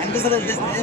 అనిపిస్తుంది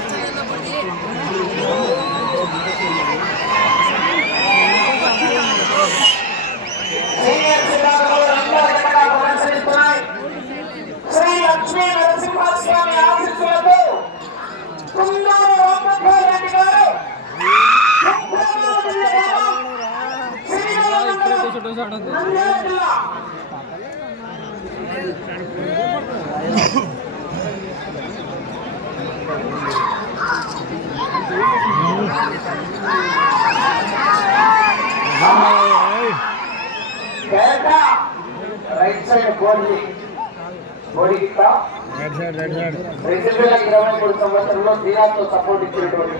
ముఖ్యమంత్రి జిల్లా, సైడ్ రెండు వేల ఇరవై మూడు సంవత్సరంలో దియాతో సపోర్ట్ ఇచ్చినటువంటి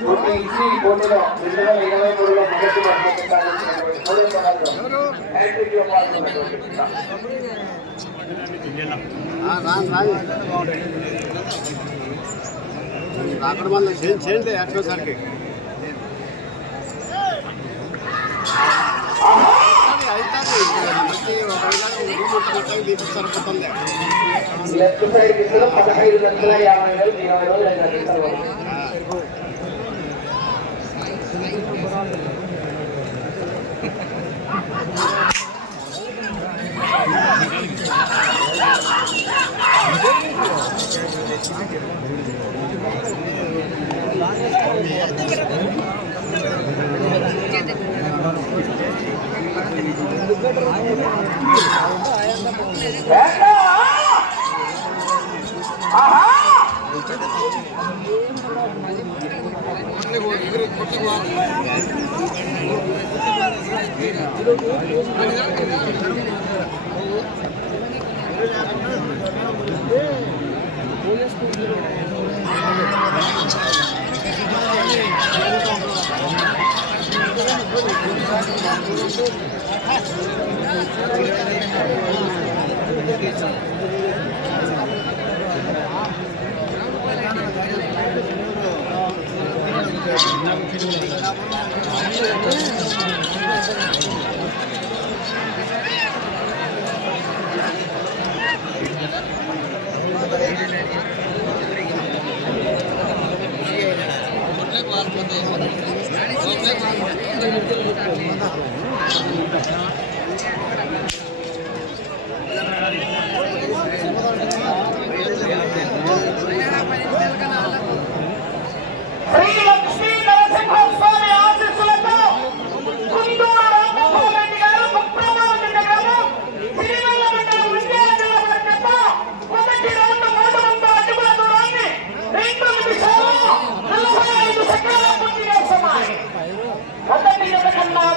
పోటీ ఇచ్చి పోటీలో రెండు వేల ఇరవై మూడులో మొదటి మళ్ళీ చేయండి యాక్చువల్ సార్కి. లెఫ్ట్ సైడ్ గిత్తలో పదహైదు లక్షల యాభై వేలు ఇరవై రోజులు అయిన Yeah.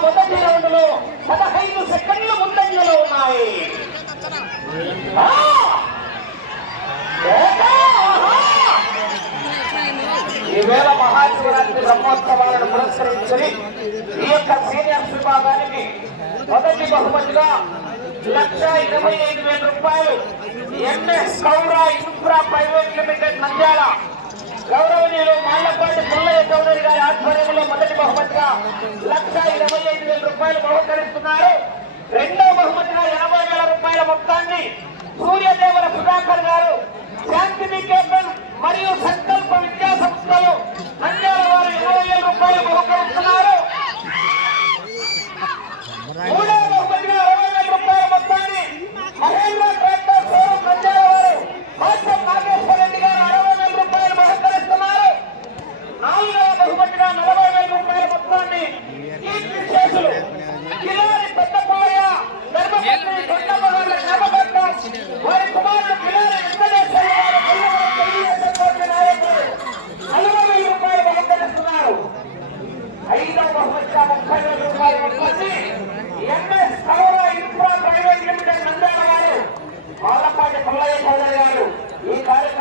మొదటి రౌండ్లో పదహైదు సెకండ్లు ముందంజలో ఉన్నాయి. ఈవేళ మహాశివరాత్రి బ్రహ్మోత్సవాలను పురస్కరించుకుని ఈ యొక్క సీనియర్స్ విభాగానికి మొదటి బహుమతిగా లక్ష ఇరవై ఐదు వేల రూపాయలు ఎంఎస్ కౌరా ఇన్ఫ్రా ప్రైవేట్ లిమిటెడ్ నంద్యాల గౌరవనీయులు మాళ్ళపాటి పుల్లయ్య చౌదరి గారి ఆధ్వర్యంలో మొదటి బహుమతిగా లక్ష ఇరవై ఐదు వేల రూపాయలు బహుకరిస్తున్నారు. రెండో బహుమతిగా ఎనభై వేల రూపాయల మొత్తాన్ని సూర్యదేవర సుధాకర్ గారు శాంతి నికేతన్ మరియు సంకల్ప విద్యా సంస్థలు నంద్యాల వారు ఇరవై వేల రూపాయలు బహుకరిస్తున్నారు.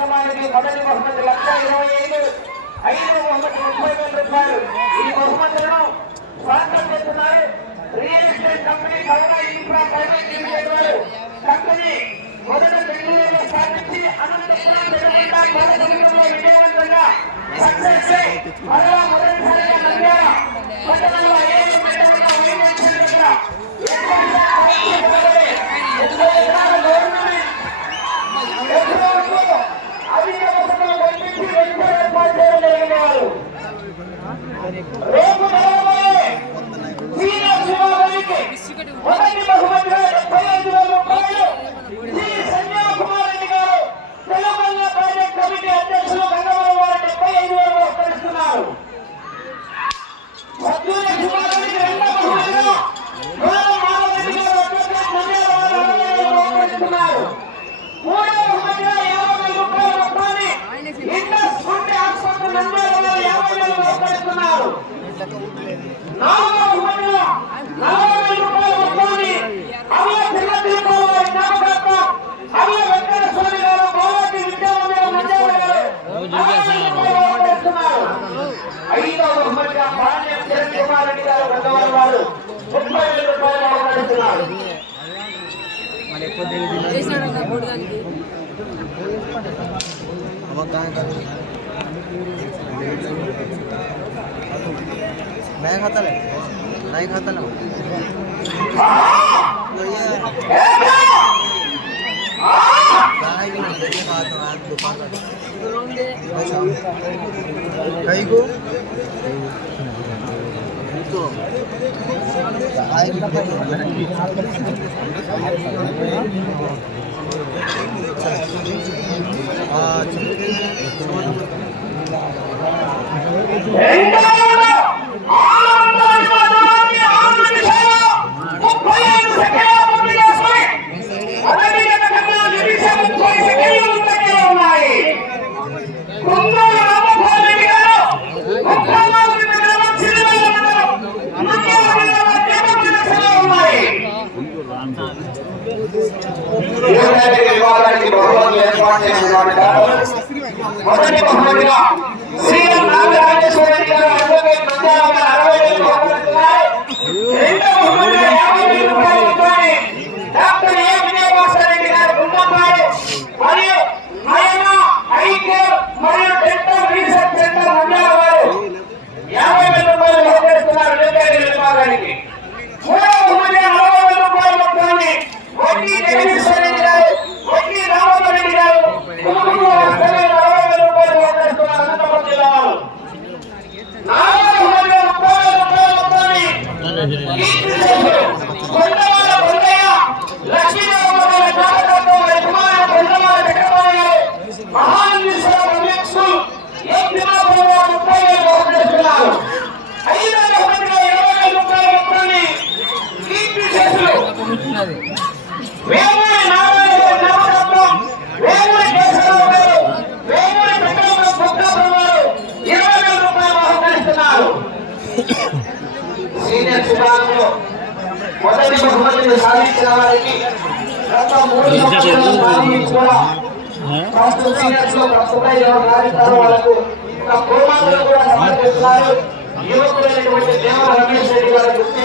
కార్యక్రమానికి మొదటి బహుమతి లక్ష ఇరవై ఐదు. ఐదు బహుమతి ముప్పై వేల రూపాయలు. ఈ బహుమతులను స్వాగతం చేస్తున్నారు real estate company corona infra private limited వారు. కంపెనీ మొదటి బెంగళూరులో స్థాపించి అనంతపురం విజయవంతంగా సక్సెస్ మరలా మొదటిసారిగా పట్టణంలో ఏడు మండలంలో వైద్యం చెందిన ఎక్కువ नया खाता ले नया खाता ले कई को तो आज 我这里不说这。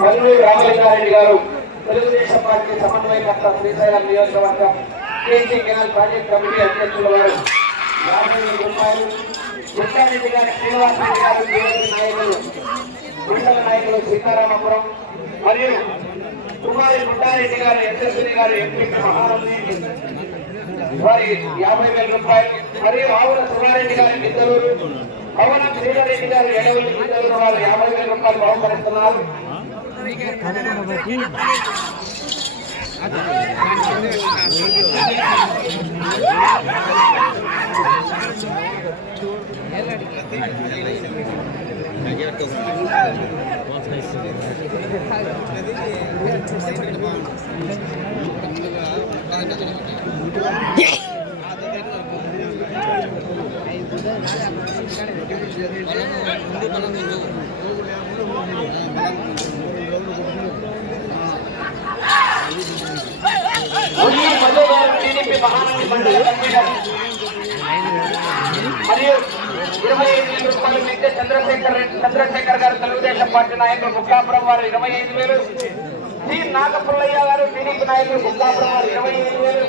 మల్లూరి రామలింగారెడ్డి గారు తెలుగుదేశం పార్టీ సమన్వయకర్త శ్రీశైలం నియోజకవర్గం టీసీ కెనాల్ ప్రాజెక్ట్ కమిటీ అధ్యక్షుల వారు రూపాయలు ముఖ్యారెడ్డి గారు శ్రీనివాస గారు బీజేపీ నాయకులు గుంటల నాయకులు సీతారామపురం మరియు కుమారి గుంటారెడ్డి గారు ఎస్ఎస్వి గారు ఎంపీ మహారాజు వారి యాభై వేల రూపాయలు మరియు ఆవుల సుమారెడ్డి గారి ఇద్దరు పవన శ్రీధర్ గారు ఏడవ వారు యాభై వేల రూపాయలు బహుకరిస్తున్నారు. ముందు మనం టీడీపీ మహానంది మండల కన్వీనర్ మరియు ఇరవై ఐదు వేల రూపాయలు చంద్రశేఖర్ చంద్రశేఖర్ గారు తెలుగుదేశం పార్టీ నాయకులు బుక్కాపురం వారు ఇరవై ఐదు వేలు సి నాగపుల్లయ్య గారు టీడీపీ నాయకులు బుక్కాపురం వారు ఇరవై ఐదు వేలు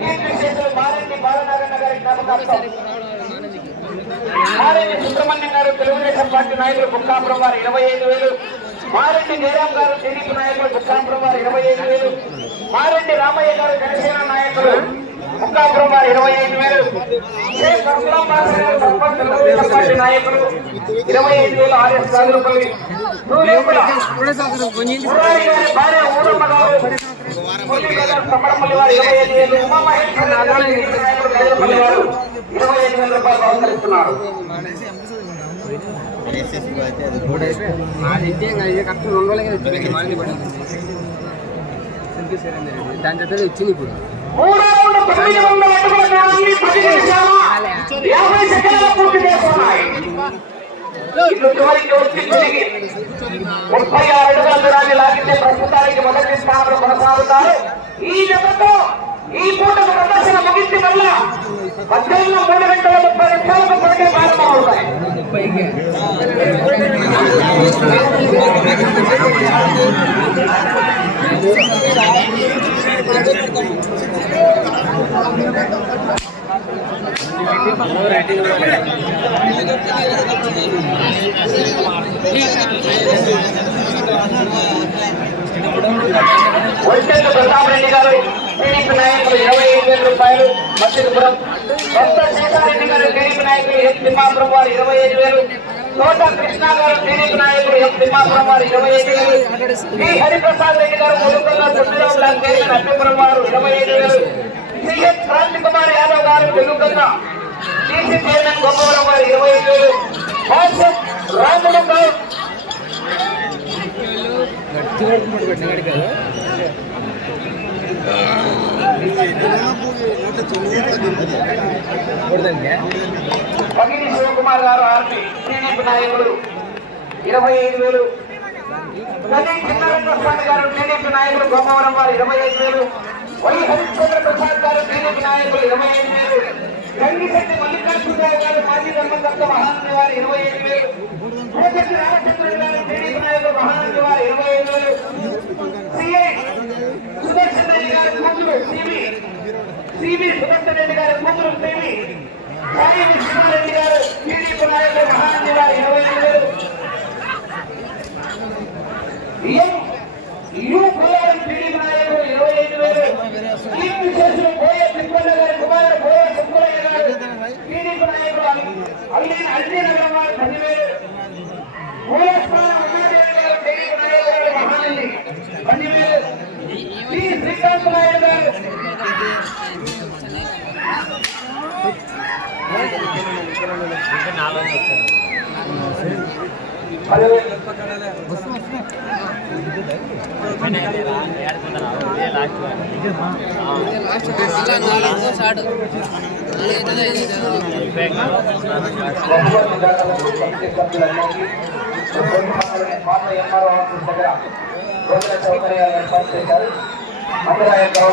కీర్తి శేషులు మారెడ్డి బాలనారాయణ గారి జ్ఞాపకార్థం మారెడ్డి సుబ్రహ్మణ్యం గారు తెలుగుదేశం పార్టీ నాయకులు బుక్కాపురం వారు ఇరవై ఐదు వేలు మారెడ్డి జయరాం గారు టీడీపీ నాయకులు బుక్కాపురం వారు ఇరవై ఐదు వేలు మారెడ్డి రామయ్య గారు జనసేన నాయకులు ముక్కాపురం వారు ఇరవై ఐదు వేలు గారు పార్టీ నాయకులు ఇరవై ఐదు వేలు ఆర్ఎస్ రాజులపల్లి భార్య ఊరమ్మ గారు తమ్మడపల్లి వారు ఇరవై ఐదు వేలు నాయకులు ఇరవై ఐదు వేల రూపాయలు బహుకరిస్తున్నారు దాని జత ఇచ్చింది ఇప్పుడు ముప్పై ఆరు అడుగుల దూరాన్ని లాగితే ప్రస్తుతానికి మొదటి స్థానంలో కొనసాగుతారు ఈ జతతో ఈ పూటకు ప్రదర్శన ముగించి వల్ల మధ్యాహ్నం మూడు గంటల ముప్పై నిమిషాలకు పోటీ ప్రారంభమవుతాయి ఒంటెల్లు ప్రతాప్ రెడ్డి గారు టీడీపీ నాయకులు ఇరవై ఐదు వేల రూపాయలు మత్స్యపురం కొత్త సీతారెడ్డి గారు టీడీపీ నాయకులు ఎస్ తిమ్మాపురం వారు ఇరవై ఐదు వేలు. తోట కృష్ణ గారు టీడీపీ నాయకులు ఎస్ తిమ్మాపురం వారు ఇరవై ఐదు వేలు. టి హరిప్రసాద్ రెడ్డి గారు ములుగుల తొమ్మిదవ బ్లాక్ టీడీపీ అడ్డపురం వారు ఇరవై ఐదు వేలు. సిఎస్ క్రాంతి కుమార్ యాదవ్ గారు వెలుగొండ టీసీ చైర్మన్ గొప్పవరం వారు ఇరవై ఐదు వేలు. వాట్సాప్ రాములు గారు పగిడి శివకుమార్ గారు ఆర్పి టీడీపీ నాయకులు ఇరవై ఐదు వేలు. గది చిన్నారంగస్వామి గారు టీడీపీ నాయకుడు గోమవరం వారు ఇరవై ఐదు వేలు. వై హరిశ్చంద్ర ప్రసాద్ గారు టీడీపీ నాయకులు ఇరవై ఐదు వేలు. గంగిశెట్టి మల్లికార్జునరావు గారు మాజీ ధర్మకర్త మహానంది వారు ఇరవై ఐదు వేలు. కోటెట్టి రామచంద్రుడు గారు టీడీపీ నాయకులు మహానంది వారు ఇరవై ఐదు వేలు. సుదర్శన్ రెడ్డి గారి కూతురు సివి సివి సుదర్శన్ రెడ్డి గారి కూతురు సివి సాయి విశ్వనారెడ్డి గారు టీడీపీ నాయకులు మహానంది వారు ఇరవై ఐదు వేలు ఎం యు పోయారం టీడీపీ నాయకులు ఇరవై ఐదు వేలు కీర్తి శేషులు పోయే తిప్పన్న గారి కుమారుడు పోయే సుబ్బయ్య గారు టీడీపీ నాయకులు అల్లి అల్లి నగరం వారు పదివేలు మూలస్థానం ఉమాదేవి గారు టీడీపీ నాయకులు మహానంది పదివేలు టి శ్రీకాంత్ నాయుడు గారు దగ్గర భోజన సౌకర్యాలు ఏర్పాటు చేశారు apa yang kau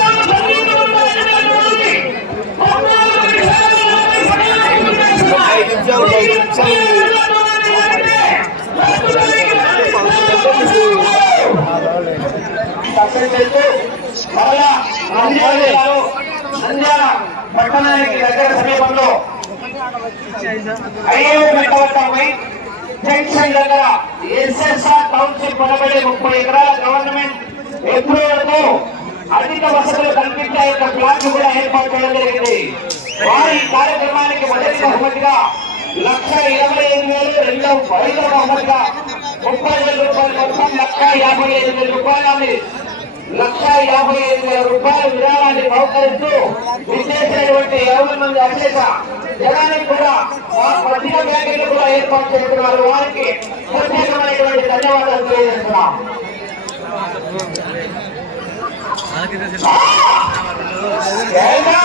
చేయాలి ఎప్పుడు వచ్చినా తప్పించేస్తూ మరలా నంద్యాల నంద్యాల పట్టణానికి దగ్గర సమీపంలో ఐఏఓ మెట్టవట్టపై జంక్షన్ దగ్గర ఎస్ఎస్ఆర్ టౌన్షిప్ అనబడే ముప్పై ఎకరాల గవర్నమెంట్ ఎప్రూవల్తో అధిక వసతులు కల్పించే యొక్క ప్లాన్ కూడా ఏర్పాటు చేయడం జరిగింది వారి కార్యక్రమానికి మొదటి బహుమతిగా లక్ష ఇరవై ఐదు వేలు రెండవ ఐదవ బహుమతిగా ముప్పై వేల రూపాయలు మొత్తం లక్ష యాభై ఐదు వేల రూపాయలని లక్ష యాభై ఐదు వేల రూపాయల విరాళాన్ని బహుకరిస్తూ విచ్చేసినటువంటి యాభై మంది అధ్యక్ష జనానికి కూడా ఆ పత్రిక ప్యాకెట్లు కూడా ఏర్పాటు చేస్తున్నారు వారికి ప్రత్యేకమైనటువంటి ధన్యవాదాలు తెలియజేస్తున్నాం జైనా!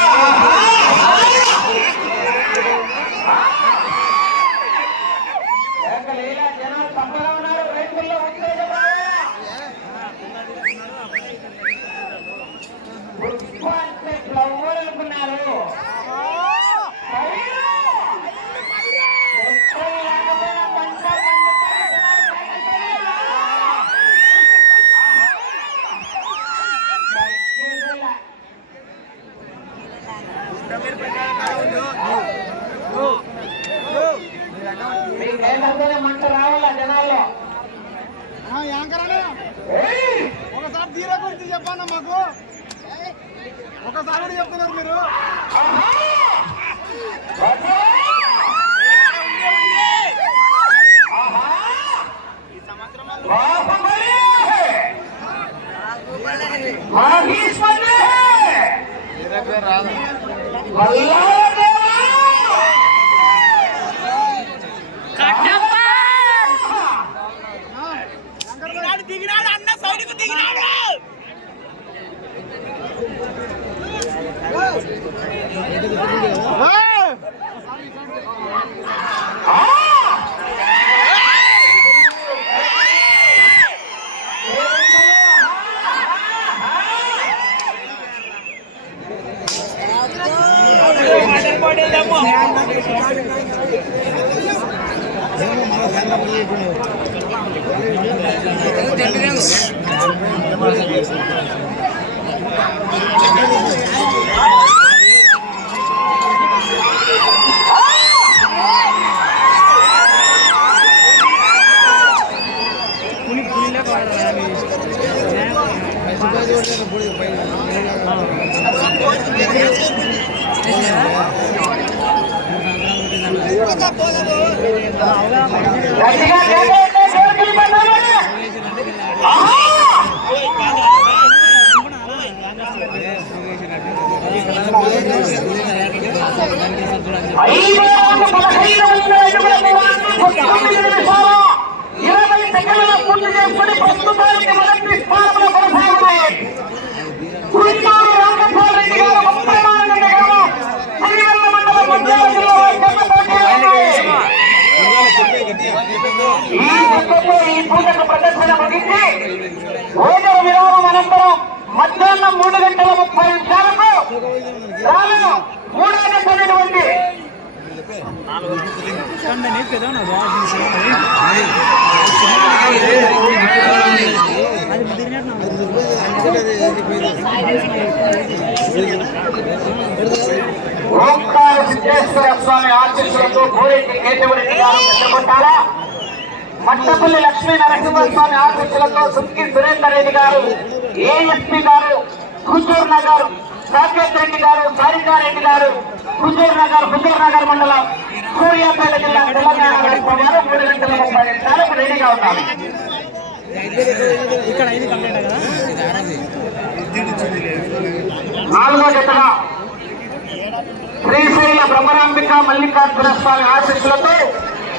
ఈ జట్టుతో ఈ పూజకు ప్రదర్శన ముగించి భోజన విరామం అనంతరం మధ్యాహ్నం మూడు గంటల ముప్పై నిమిషాలకు రాలను మూడో గంటలటువంటి ఓంకార సిద్ధేశ్వర స్వామి ఆశీస్సులతో కోరేటి కేశవరెడ్డి గారు పెట్టుకుంటారా? మట్టపల్లి లక్ష్మీ నరసింహస్వామి ఆశీస్సులతో సుక్కి సురేందర్ రెడ్డి గారు ఏఎస్పీ గారు హుజూర్ నగర్ సాకేత్ రెడ్డి గారు సారికారెడ్డి గారు హుజూర్ నగర్ హుజూర్ నగర్ మండలం సూర్యాపేట జిల్లా తెలంగాణ మూడు గంటల ముప్పై నిమిషాలకు రెడీగా ఉన్నారు. నాలుగో జతగా శ్రీశైల బ్రహ్మరాంబిక మల్లికార్జున స్వామి ఆశీస్సులతో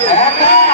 Yeah.